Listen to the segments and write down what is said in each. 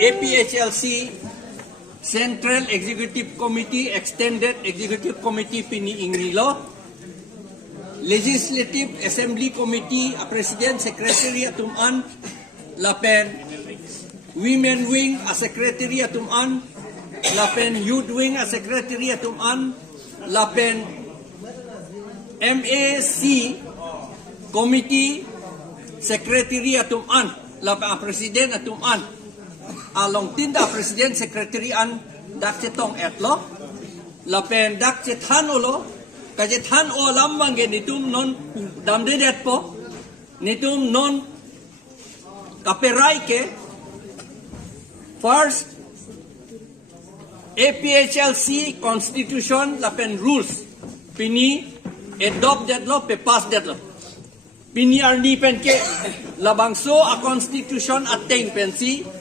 APHLC Central Executive Committee Extended Executive Committee pini Ingilo Legislative Assembly Committee President Secretary Atuman Lapen Women Wing a Secretary Atuman Lapen Youth Wing a Secretary Atuman Lapen MAC Committee Secretary Atuman Lapen President Atuman along tinda President Secretary an dakchetong etlo lapen dakchethan olo kajethan o lambang ge nitum non damdedet po nitum non kaperai ke first APHLC Constitution lapen rules pini adopt detlo pe pass detlo pini arni pen ke labangso a constitution attain pensi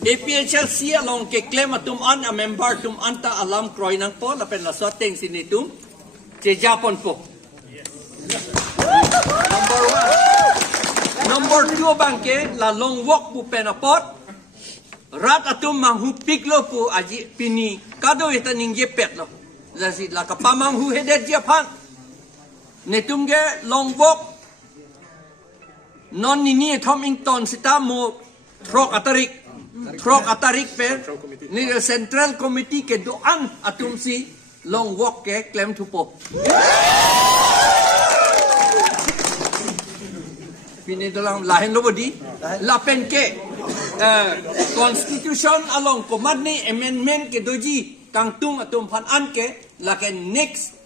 APHLC along ke claim atum an a member tum anta alam kroy nang po lapen la soteng sinitum che Japon po. Number 1. Number 2 bangke la long walk pu penapot rat atum manghu piklo pu aji pini kado ita ningje pet lo. Lasi la kapamang hu hedet Japan. Netum ge long walk non nini Tomington sita mo Throk atarik Throk atarik per ni Central Committee ke doan atum si long walk ke claim to po. Pini dalam lain lo bodi lapen ke Constitution along komadni amendment ke doji kangtung atum pan an ke laken next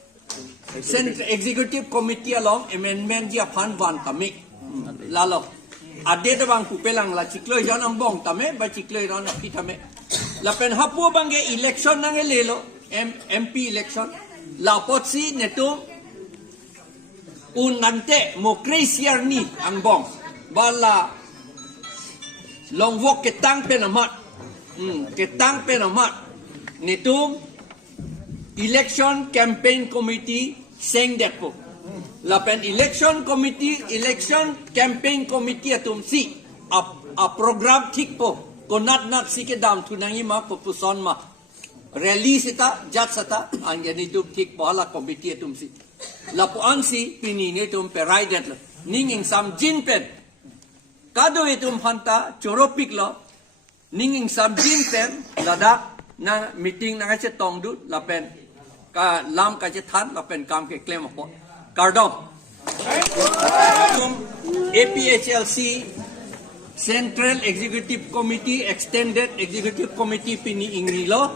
Central Executive Committee along amendment dia pan wan kamik lalo ade de bang pupelang la chikloi jan ang bong tame ba chikloi ran akitame la pen hapu bange election nang elelo MP election la potsi neto un nante mo crazier ni ang bong bala long walk ke tang penamat neto election campaign committee seng det po lapen election campaign committee atum si a program tik po konat nat si ke dam tunangi ma popuson ma rally sita jat sata angani tu tik po ala committee atum si lapuan si pinini tum perai det ninging sam jin pen kado itum hanta choropik lo ninging sam jin pen lada na meeting na che tong du lapen ka lam ka che than lapen kam ke claim po Kardom APHLC Central Executive Committee Extended Executive Committee pini Ingilo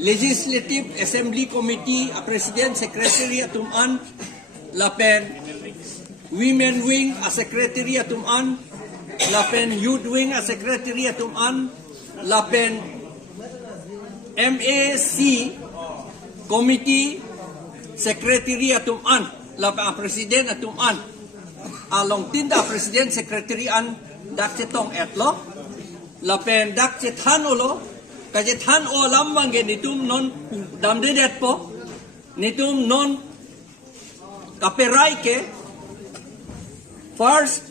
Legislative Assembly Committee President Secretary Atuman Lapen Women Wing a Secretary Atuman Lapen Youth Wing a Secretary Atuman Lapen MAC Committee Secretary Atuman lapen President Atuman along tinda President Secretary an dakchetong etlo lapen dakchethan olo kajethan o lambang ge nitum non damdedet po nitum non kaperai ke first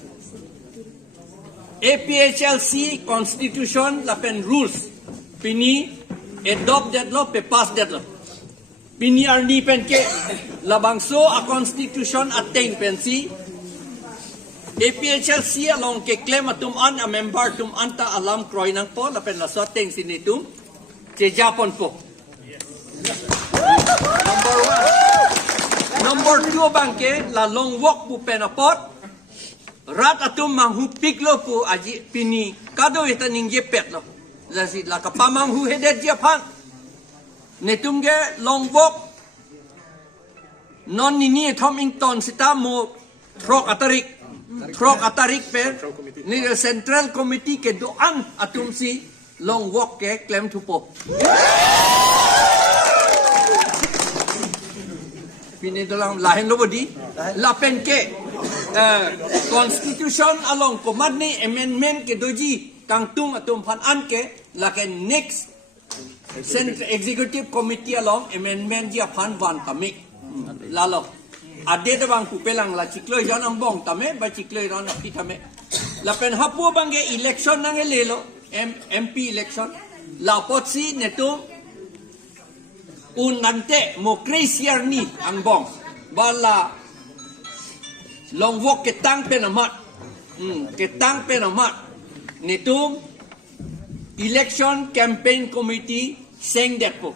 APHLC Constitution lapen rules pini adopt detlo pe pass detlo pini arni pen ke labangso a constitution attain pensi APHLC along ke claim atum an a member tum anta alam kroy nang po lapen la soteng sinitum che Japon po. Number 2 bangke la long walk pu penapot rat atum manghu piklo pu aji pini kado ita ningje pet lo lasi la kapamang hu hedet Japan netum ge long walk non nini Tomington sita mo Throk atarik per ni Central Committee ke doan atum si long walk ke claim to po. Pini dalam lain lo bodi lapen ke Constitution along komadni amendment ke doji kangtung atum pan an ke laken next Central Executive Committee along amendment dia pan wan kamik lalo ade de bang pupelang la chikloi jan ang bong tame ba chikloi ran akitame la pen hapu bangge election nang lelo MP election la potsi neto un nante mo crazier ni ang bong bala long wok ketang penamat ketang penamat netum election campaign committee seng depo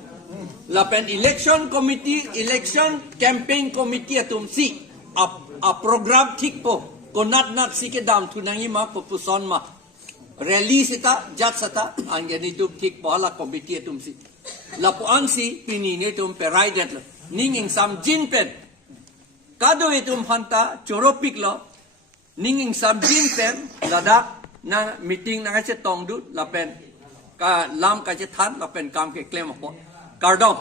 la pen election committee election campaign committee atum si a program thik po konat nat si ke dam thunangi ma popuson ma rally sita jat sata angeni tu thik po la committee atum si la po an si pinine tum pe raidet ninging sam jin pen kado itum hanta choropik lo ninging sam jin pen ladak na meeting na che tong du la pen ka lam ka che than la pen kam ke claim po kardom